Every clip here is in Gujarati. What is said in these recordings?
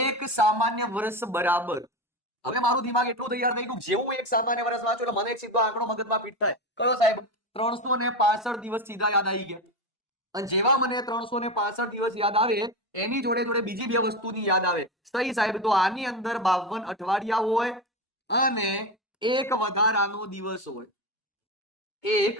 એક સામાન્ય વર્ષ બરાબર. હવે મારું દિમાગ એટલું તૈયાર થઈ ગયું, જેવું એક સામાન્ય વર્ષ વાંચો એટલે મને એક સીધો આંકડો મગજમાં ફિટ થાય. કયો સાહેબ? 365 દિવસ સીધા યાદ આવી ગયા. અને જેવા મને 365 દિવસ યાદ આવે એની જોડે જોડે બીજી બે વસ્તુની યાદ આવે. સહી સાહેબ? તો આની અંદર 52 અઠવાડિયા હોય અને એક વધારાનો દિવસ હોય. એક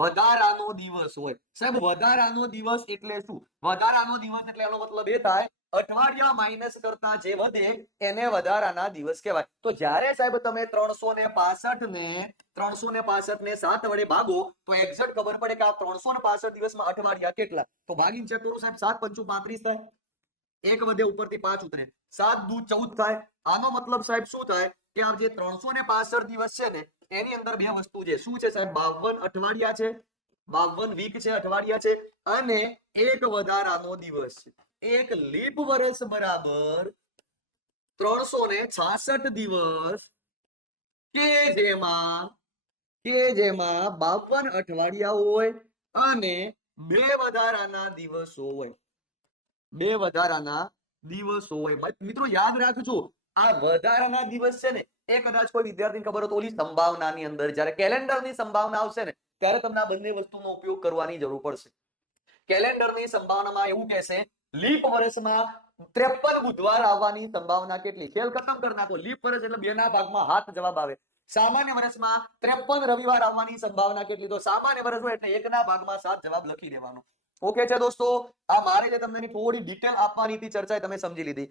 વધારાનો દિવસ હોય. સાહેબ વધારાનો દિવસ એટલે શું? વધારાનો દિવસ એટલે એનો મતલબ એ થાય અઠવાડિયા માઇનસ કરતા જે વધે એને વધારાના દિવસ કહેવાય. તો જ્યારે સાહેબ તમે 365 ને 7 વડે ભાગો તો એક્ઝેક્ટ ખબર પડે કે આ 365 દિવસમાં અઠવાડિયા કેટલા. તો ભાગીને ચેક કરો સાહેબ. 7 પંચું 35 થાય, એક વધે ઉપરથી 5 ઉતરે, 7 દુ 14 થાય. આનો મતલબ સાહેબ શું થાય કે આ જે 365 દિવસ છે ને એની અંદર બે વસ્તુ છે. શું છે સાહેબ? 52 અઠવાડિયા છે, 52 વીક છે, અઠવાડિયા છે, અને એક વધારાનો દિવસ છે. એક લીપ વર્ષ બરાબર 366 દિવસ કે જેમાં 52 અઠવાડિયા હોય અને બે વધારાના દિવસો હોય. બે વધારાના દિવસો હોય. મિત્રો યાદ રાખજો, આ વધારાના દિવસ છે ને એ કદાચ કોઈ વિદ્યાર્થીને ખબર હોય તો ઓલી સંભાવનાની અંદર જ્યારે કેલેન્ડરની સંભાવના આવશે ને ત્યારે તમને આ બંને વસ્તુનો ઉપયોગ કરવાની જરૂર પડશે. કેલેન્ડરની સંભાવનામાં એવું કહેશે લીપ વર્ષમાં 53 બુધવાર આવવાની સંભાવના કેટલી? ખેલ ખતમ કરી નાખો. લીપ વર્ષ એટલે બેના ભાગમાં 7 જવાબ આવે. સામાન્ય વર્ષમાં 53 રવિવાર આવવાની સંભાવના કેટલી? તો સામાન્ય વર્ષ હોય એટલે એકના ભાગમાં 7 જવાબ લખી દેવાનો. ઓકે છે દોસ્તો? આ મારે જે તમને થોડી ડિટેલ આપવાની હતી ચર્ચા તમે સમજી લીધી.